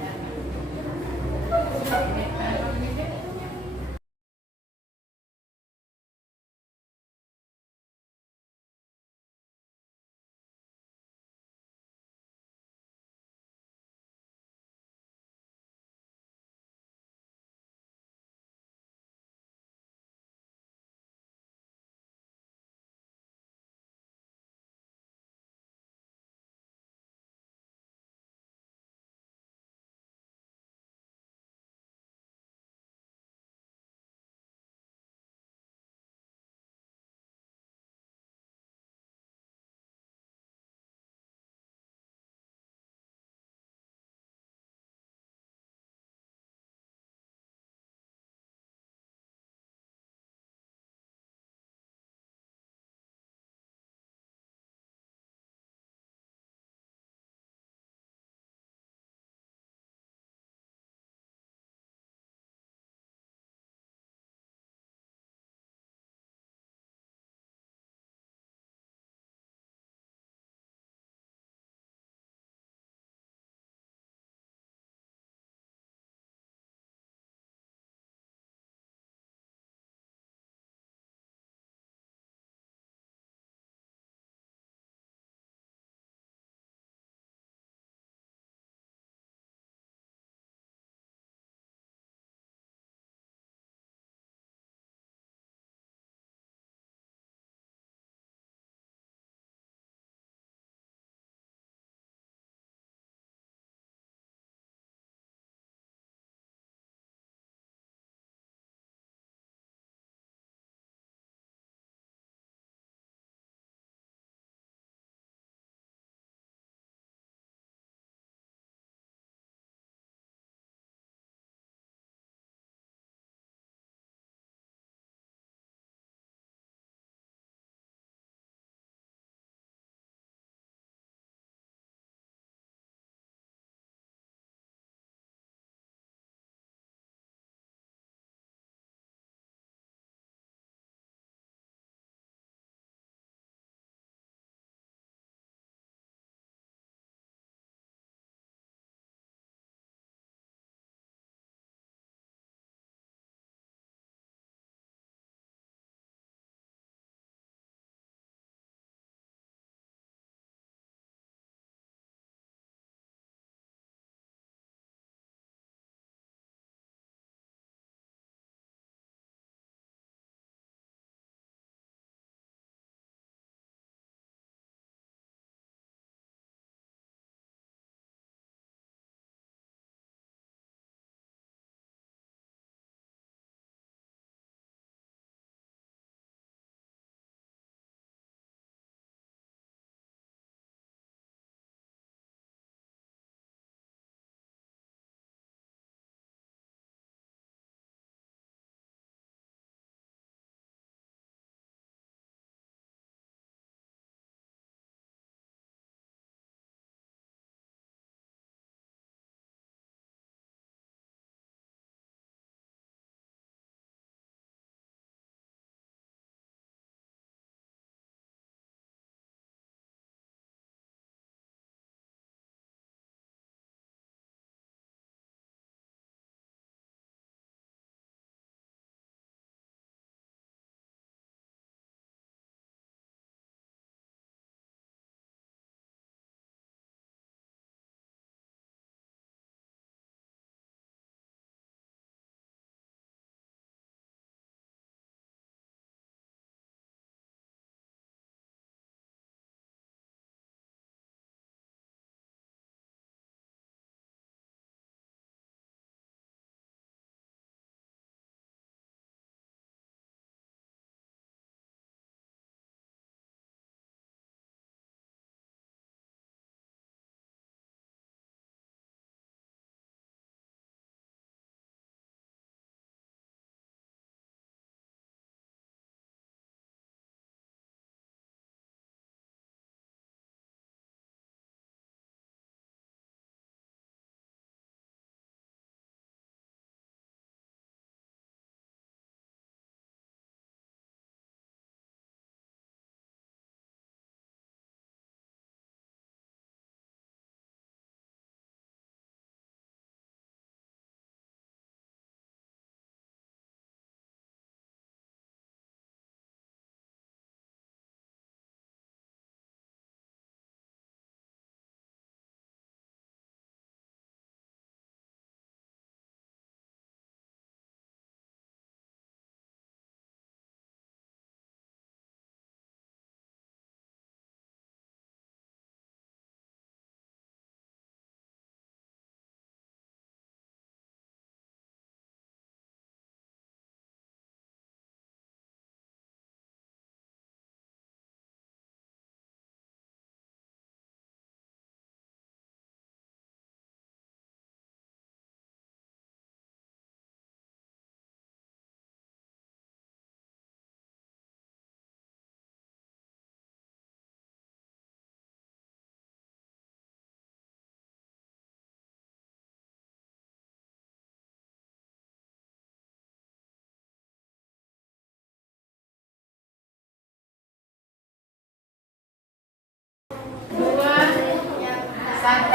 1.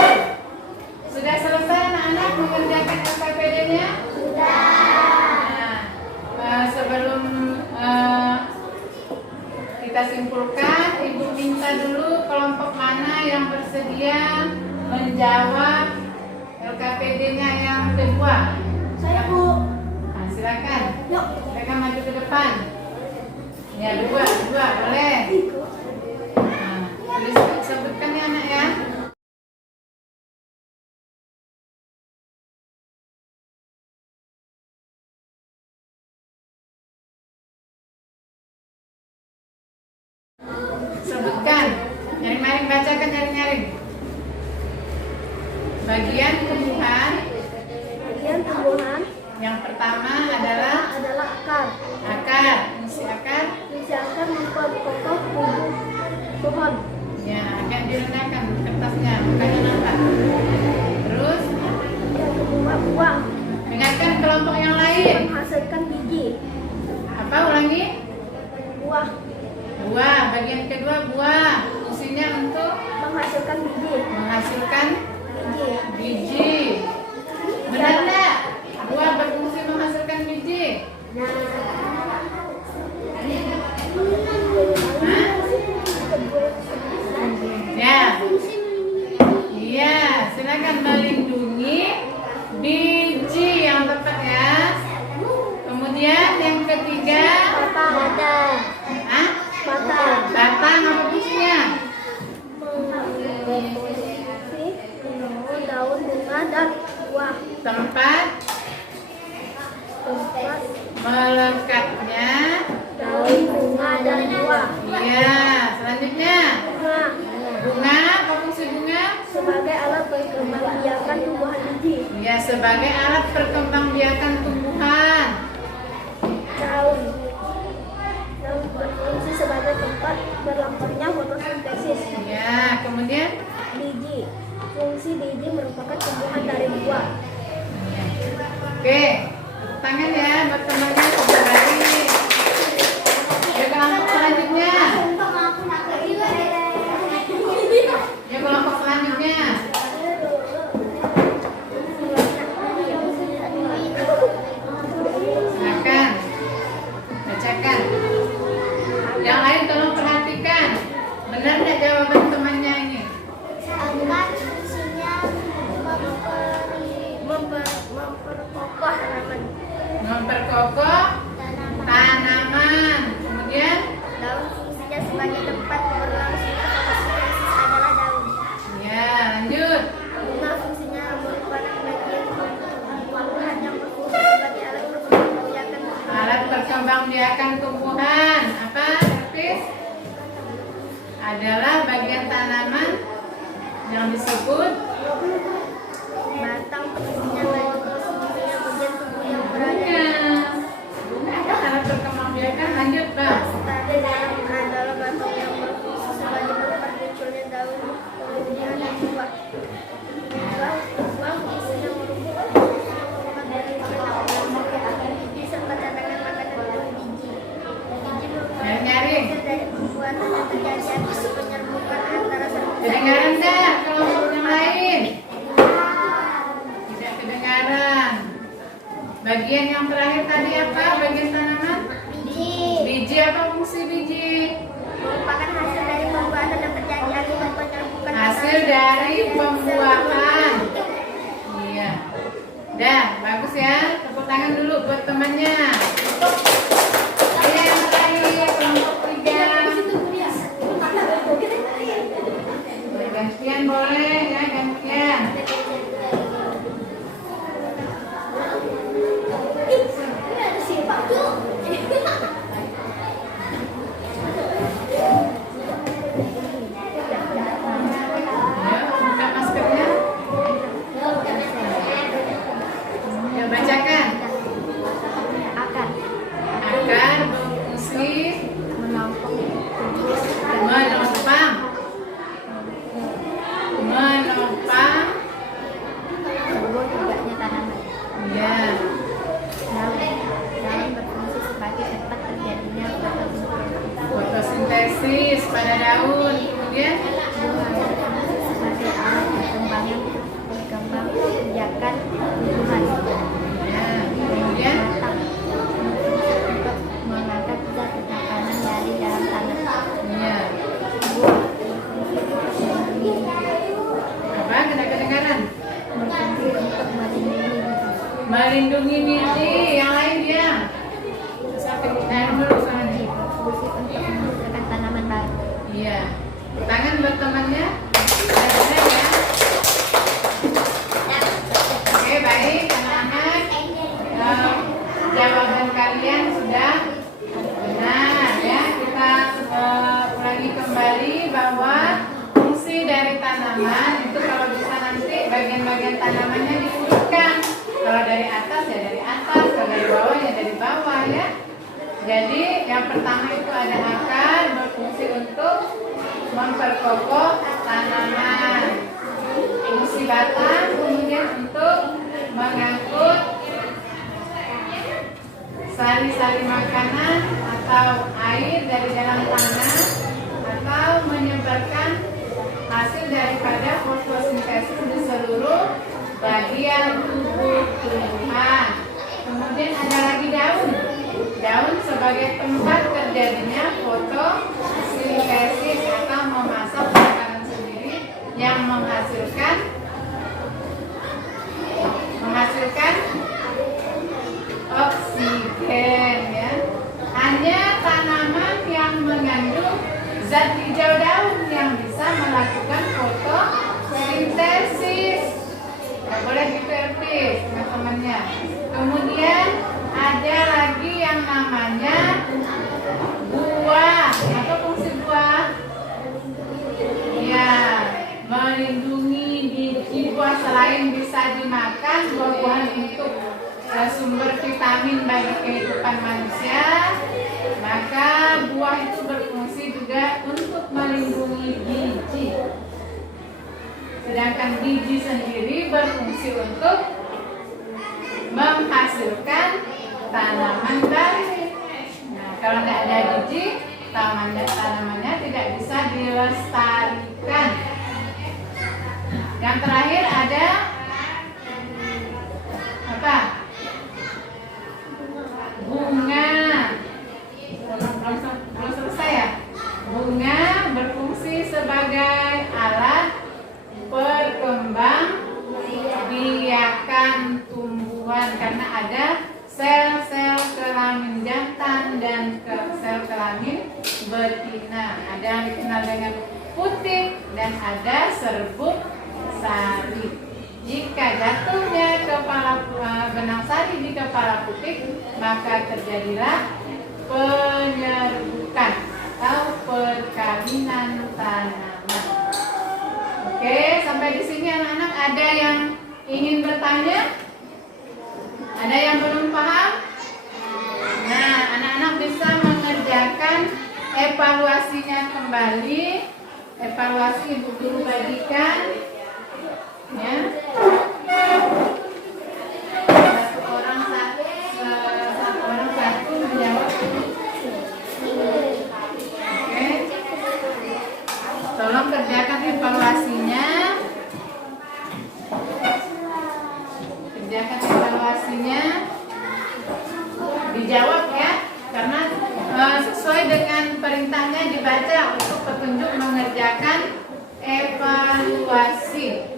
Sudah selesai anak-anak mengerjakan LKPD-nya? Sudah. Nah, sebelum kita simpulkan, Ibu minta dulu kelompok mana yang bersedia menjawab LKPD-nya yang kedua. Saya, Bu. Nah, silakan. Yuk. Mereka maju ke depan. Ya, dua boleh. Nah, tulis sebutkan ya anak ya. Sebutkan. Nyaring-nyaring, bacakan nyaring-nyaring. Bagian tumbuhan. Bagian tumbuhan Yang pertama adalah akar. akar. Fungsi akar. Fungsi akar memperkokoh tumbuh pohon. Ya, agak direndahkan kertasnya, bukannya nampak. Terus, Yang kedua buah, dengarkan kelompok yang lain. menghasilkan biji. Apa ulangi? Buah Buah. Bagian kedua buah. Fungsinya untuk menghasilkan biji. menghasilkan Biji. biji. Benar enggak? Buah berfungsi menghasilkan biji. Hah? Ya. Iya, silakan melindungi biji yang tepat ya. Kemudian yang ketiga, Batang. Hah? Batang. Batang apa fungsinya? Daun, bunga, dan buah. Tempat melekatnya. Daun, bunga, dan buah. Iya, selanjutnya Bunga bunga. Apa fungsi bunga? sebagai alat perkembangbiakan tumbuhan biji. Ya, sebagai alat perkembangbiakan tumbuhan. Daun berfungsi sebagai tempat berlangsungnya fotosintesis. Ya, kemudian Biji, fungsi biji merupakan tumbuhan dari buah. oke, tepuk tangan ya buat temannya sudah balik. Ya, kelompok selanjutnya. Ya, kelompok selanjutnya. Silakan bacakan. Yang lain tolong perhatikan. Benar nggak jawaban temannya ini? Akar fungsinya memperkokoh tanaman. Memperkokoh tanaman. Kemudian Daun fungsinya sebagai tempat berlangsungnya fotosintesis adalah daun. ya, lanjut. Bunga fungsinya merupakan bagian tumbuhan yang berfungsi sebagai alat perkembangbiakan tumbuhan. Alat perkembangbiakan tumbuhan. Apa, Hafiz? Adalah bagian tanaman yang disebut Batang fungsinya bagian tubuh yang berada bunga. Bunga adalah alat perkembangbiakan. Lanjut, Bang. di dalam adalah batang yang berfungsi sebagai tempat munculnya daun, kemudian buah. Buah fungsinya merupakan tumbuhan dari biji serta cadangan makanan dan biji. Biji merupakan Nyaring. hasil dari perbuatan yang terjadi akibat penyerbukan antara serbukan. Kedengaran enggak kelompok yang lain? Tidak kedengaran. Bagian yang terakhir tadi apa? Bagian tanaman? Biji Biji. Apa fungsi biji? merupakan hasil dari pembuatan yang terjadi akibat penyerbukan. Hasil dari pembuahan. Iya. Dah, bagus ya. Tepuk tangan dulu buat temannya. Ayo yang terakhir, kelompok 3. Gantian boleh ya, gantian. Ya, buka maskernya. Ya, bacakan. Akar Akar berfungsi menopang tumbuh tegaknya tanaman. ya. Daun berfungsi sebagai tempat terjadinya Fotosintesis pada daun. Kemudian bunga berfungsi sebagai alat biji-biji, yang lain diam. Nah, dulu sana. Fungsi untuk menghasilkan tanaman baru. Iya. Tangan buat temannya. Ada ya. Oke, baik anak-anak. Jawaban kalian sudah benar ya. Kita ulangi kembali bahwa fungsi dari tanaman itu kalau bisa nanti bagian-bagian tanamannya diurutkan. Kalau dari atas ya dari atas, kalau dari bawah ya dari bawah ya. Jadi yang pertama itu ada akar, berfungsi untuk memperkokoh tanaman. Fungsi batang kemudian untuk mengangkut sari-sari makanan atau air dari dalam tanah atau menyebarkan hasil daripada fotosintesis di seluruh bagian tubuh tumbuhan. Kemudian ada lagi daun. Daun sebagai tempat terjadinya fotosintesis atau memasak makanan sendiri yang menghasilkan oksigen ya. Hanya tanaman yang mengandung zat hijau daun yang bisa melakukan fotosintesis. Nggak boleh gitu Elvis teman-temannya. Kemudian ada lagi yang namanya buah. Apa fungsi buah? Ya, melindungi biji buah. Selain bisa dimakan, buah-buahan untuk sumber vitamin bagi kehidupan manusia, maka buah itu berfungsi juga untuk melindungi biji. Sedangkan biji sendiri berfungsi untuk menghasilkan tanaman baru. Nah, kalau tidak ada biji, tanamannya tidak bisa dilestarikan. Yang terakhir ada apa? Bunga. Belum selesai ya? Bunga berfungsi sebagai alat perkembang biakan tumbuhan karena ada sel-sel kelamin jantan dan sel kelamin betina. Ada yang dikenal dengan putik dan ada serbuk sari. Jika jatuhnya benang sari di kepala putik, maka terjadilah penyerbukan atau perkawinan tanaman. Oke, sampai di sini anak-anak ada yang ingin bertanya? Ada yang belum paham? Nah, anak-anak bisa mengerjakan evaluasinya kembali. Evaluasi ibu guru bagikan, ya. Satu orang satu menjawab. Oke. Tolong kerjakan evaluasinya. Kerjakan evaluasinya. Dijawab ya, karena sesuai dengan perintahnya dibaca untuk petunjuk mengerjakan evaluasi.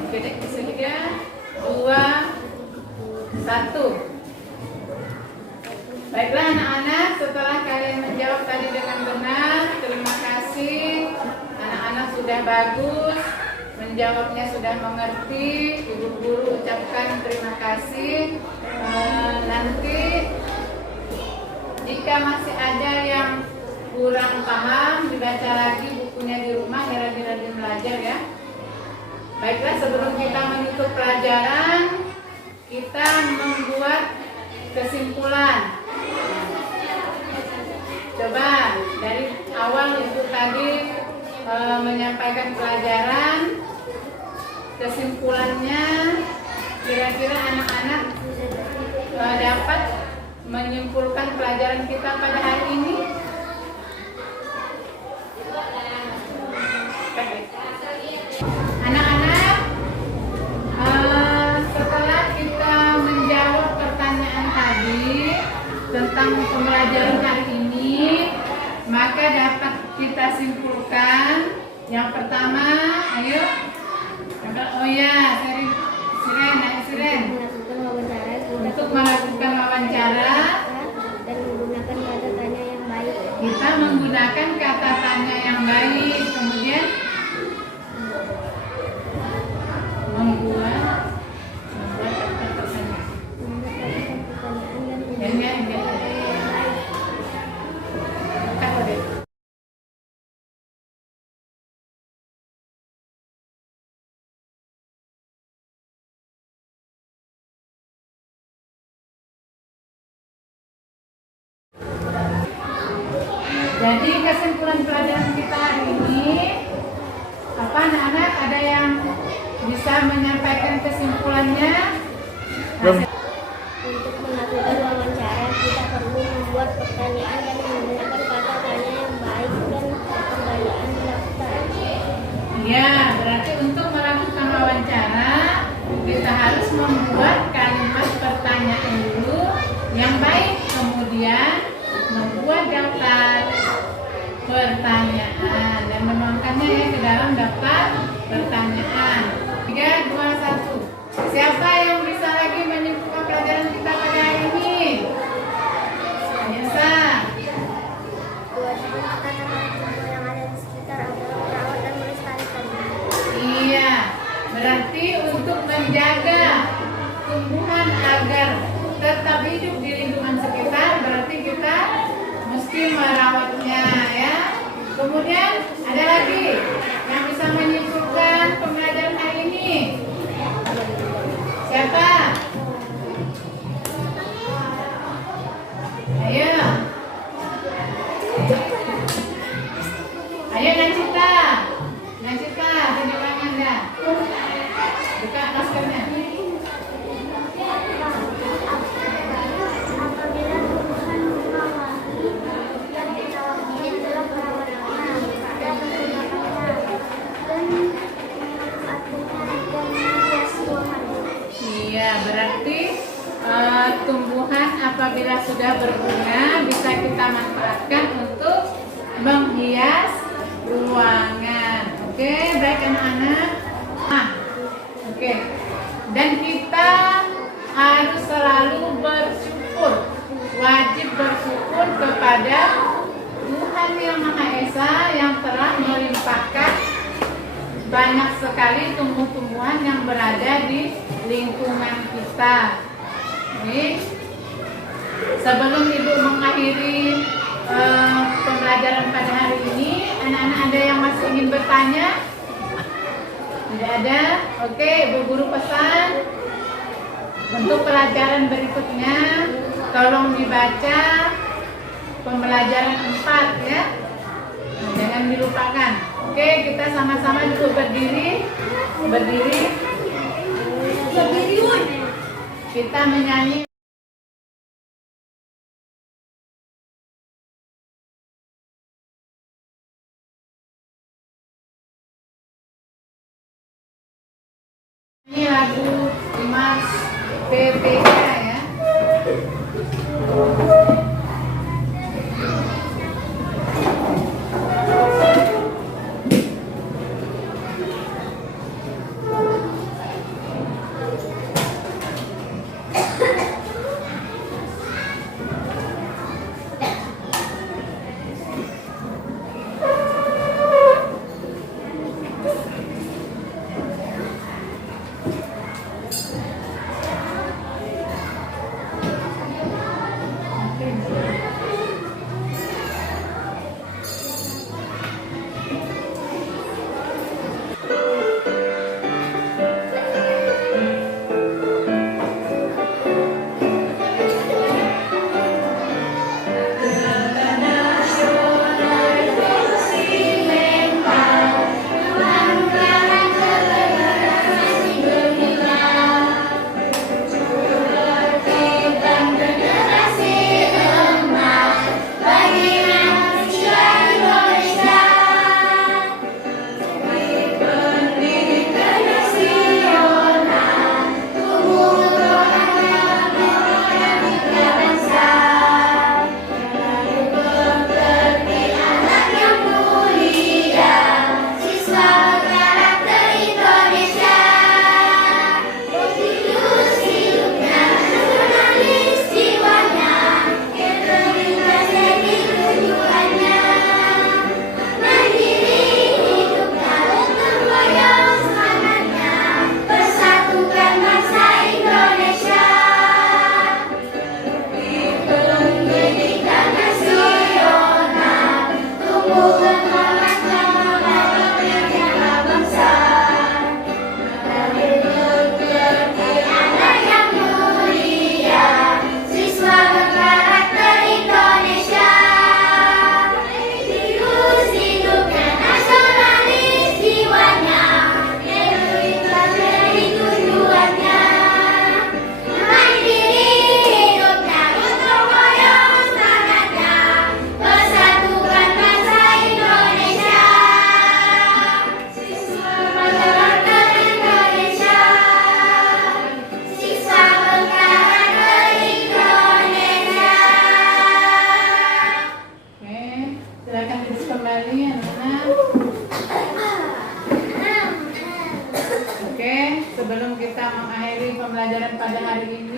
Oke deh, 3, 2, 1. Baiklah anak-anak, setelah kalian menjawab tadi dengan benar, terima kasih. Anak-anak sudah bagus, menjawabnya sudah mengerti. Ibu guru ucapkan terima kasih. Nanti jika masih ada yang kurang paham, dibaca lagi bukunya di rumah, rajin-rajin belajar ya. Baiklah, sebelum kita menutup pelajaran, kita membuat kesimpulan. Coba dari awal ibu tadi menyampaikan pelajaran, kesimpulannya kira-kira anak-anak dapat menyimpulkan pelajaran kita pada hari ini. Anak-anak, setelah tentang pembelajaran hari ini, maka dapat kita simpulkan. Yang pertama, ayo. Oh ya, Siren. Untuk melakukan wawancara dan menggunakan kata tanya yang baik. kita menggunakan kata tanya yang baik. Kemudian membuat pertanyaan. Jadi kesimpulan pelajaran kita hari ini apa anak-anak, ada yang bisa menyampaikan kesimpulannya? Belum. Untuk melakukan wawancara, kita perlu membuat pertanyaan dan menggunakan kata tanya yang baik dan pertanyaan daftar. Ya, berarti untuk melakukan wawancara kita harus membuat kalimat pertanyaan dulu yang baik, kemudian membuat daftar pertanyaan dan menuangkannya ya ke dalam daftar pertanyaan. 3, 2, 1. Siapa yang bisa lagi menyimpulkan pelajaran kita pada hari ini? Biasa. Kewajiban kita terhadap tumbuh yang ada di sekitar adalah merawat dan melestarikan. Iya, berarti untuk menjaga tumbuhan agar tetap hidup di lingkungan sekitar, berarti kita mesti merawatnya ya. Kemudian ada lagi yang bisa menyimpulkan pembelajaran hari ini. Siapa? Ayo. Ayo Nancita. Nancita, sini tangan dah. Buka maskernya. Apabila Tuhan mengawasi dan ditawaki dalam perawatan, dan menggunakannya dan menghias Tuhan. Iya, berarti tumbuhan apabila sudah berbunga bisa kita manfaatkan untuk menghias ruangan. Oke, baik anak-anak. Oke. Dan kita harus selalu bersyukur. Wajib bersyukur kepada Tuhan Yang Maha Esa yang telah melimpahkan banyak sekali tumbuh-tumbuhan yang berada di lingkungan kita. Ini sebelum Ibu mengakhiri pembelajaran pada hari ini, anak-anak ada yang masih ingin bertanya? Tidak ada? Oke, Ibu Guru pesan untuk pelajaran berikutnya tolong dibaca pembelajaran 4 ya. Jangan dilupakan. Oke, kita sama-sama dulu berdiri. Kita menyanyi. Ini lagu Mas PPK ya.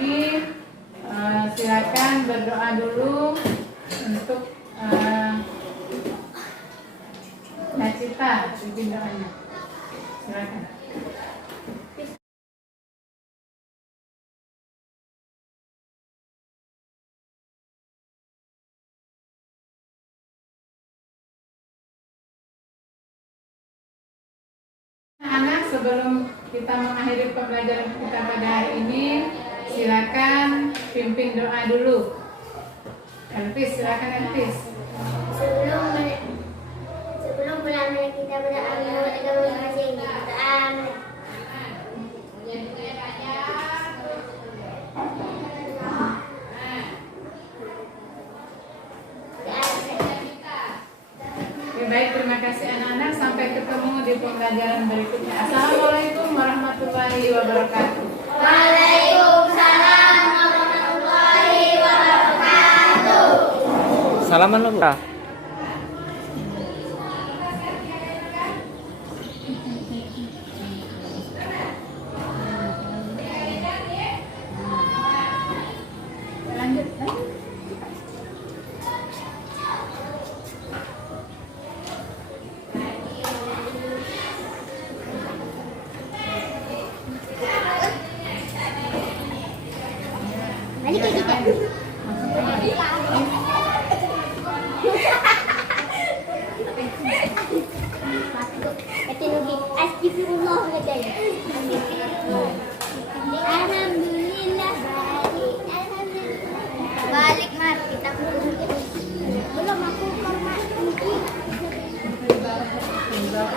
ini silakan berdoa dulu untuk Nacita, pimpin doanya. Silakan. Anak, sebelum kita mengakhiri pembelajaran kita pada hari ini, silakan pimpin doa dulu. Elvis, silakan Elvis. Sebelum mulai kita beramal agama masing berdoa. Oke, baik, terima kasih anak-anak. Sampai ketemu di pembelajaran berikutnya. Assalamualaikum warahmatullahi wabarakatuh. Waalaikumsalam warahmatullahi wabarakatuh. Salaman lo, Bu. Lanjut. Balik ke kita. Katinugi astagfirullah lagi. Alhamdulillah balik. Alhamdulillah. Balik mat kita belum aku korma mungkin. Belum.